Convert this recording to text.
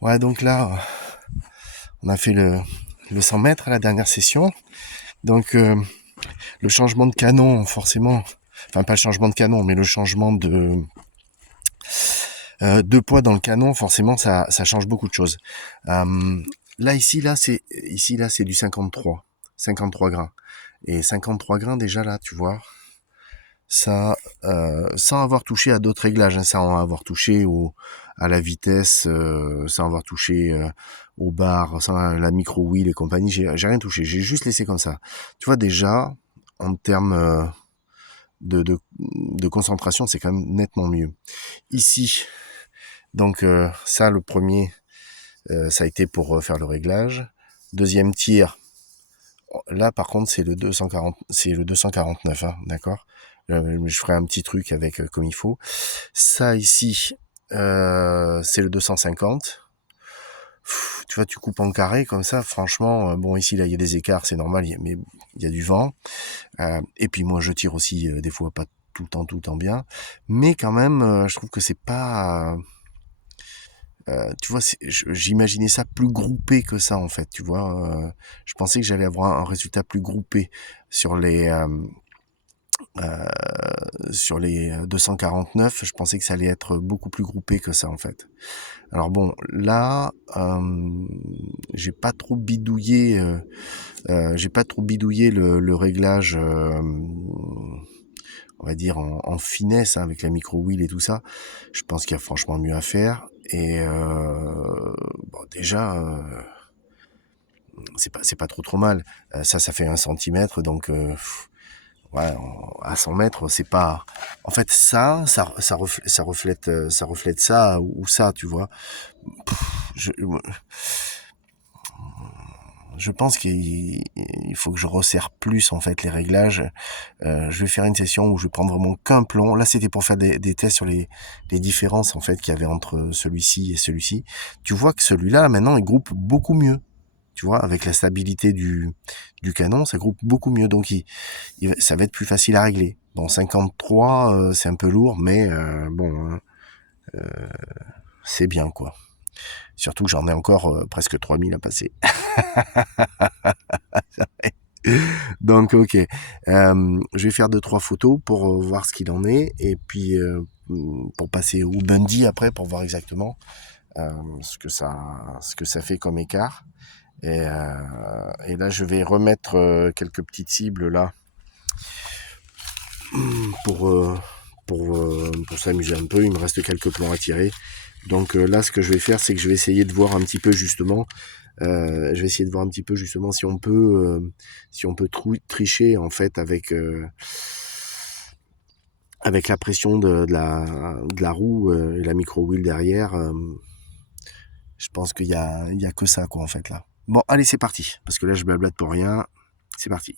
Ouais, donc là, on a fait le 100 mètres à la dernière session. Donc, le changement de canon, forcément, enfin pas le changement de canon, mais le changement de poids dans le canon, forcément, ça change beaucoup de choses. Euh, là, c'est du 53 grains. Et 53 grains, déjà, là, tu vois, ça, sans avoir touché à d'autres réglages, hein, sans avoir touché à la vitesse, sans avoir touché aux barres, sans la micro wheel et compagnie, j'ai rien touché, j'ai juste laissé comme ça. Tu vois, déjà, en termes de concentration, c'est quand même nettement mieux. Ici, donc ça, le premier, ça a été pour faire le réglage. Deuxième tir, là par contre c'est le 249, hein, d'accord. Je ferai un petit truc avec comme il faut. Ça ici, c'est le 250. Tu vois, tu coupes en carré comme ça, franchement, bon ici là il y a des écarts, c'est normal, mais il y a du vent. Et puis moi je tire aussi des fois pas tout le temps bien, mais quand même je trouve que c'est pas tu vois, j'imaginais ça plus groupé que ça en fait, tu vois. Je pensais que j'allais avoir un résultat plus groupé sur les euh, sur les 249. Je pensais que ça allait être beaucoup plus groupé que ça en fait. Alors bon, là, j'ai pas trop bidouillé le réglage. On va dire en finesse, hein, avec la micro wheel et tout ça. Je pense qu'il y a franchement mieux à faire. Et bon, déjà, c'est pas trop mal. Ça fait 1 centimètre, donc ouais, à 100 mètres, c'est pas. En fait, ça reflète ça ou ça, tu vois. Je, je pense qu'il faut que je resserre plus en fait les réglages. Je vais faire une session où je vais prendre vraiment qu'un plomb. Là, c'était pour faire des tests sur les différences en fait qu'il y avait entre celui-ci et celui-ci. Tu vois que celui-là, maintenant, il groupe beaucoup mieux. Tu vois, avec la stabilité du canon, ça groupe beaucoup mieux. Donc, ça va être plus facile à régler. Bon, 53, c'est un peu lourd, mais bon, hein, c'est bien, quoi. Surtout que j'en ai encore presque 3000 à passer. Donc, ok. Je vais faire 2 3 photos pour voir ce qu'il en est. Et puis, pour passer au Bundy après, pour voir exactement ce que ça fait comme écart. Et là, je vais remettre quelques petites cibles là pour, euh, pour s'amuser un peu. Il me reste quelques plans à tirer. Donc là, ce que je vais faire, c'est que je vais essayer de voir un petit peu justement. Je vais essayer de voir un petit peu justement si on peut tricher en fait avec la pression de la roue et la micro wheel derrière. Je pense il y a que ça quoi en fait là. Bon, allez, c'est parti parce que là je blablate pour rien. C'est parti.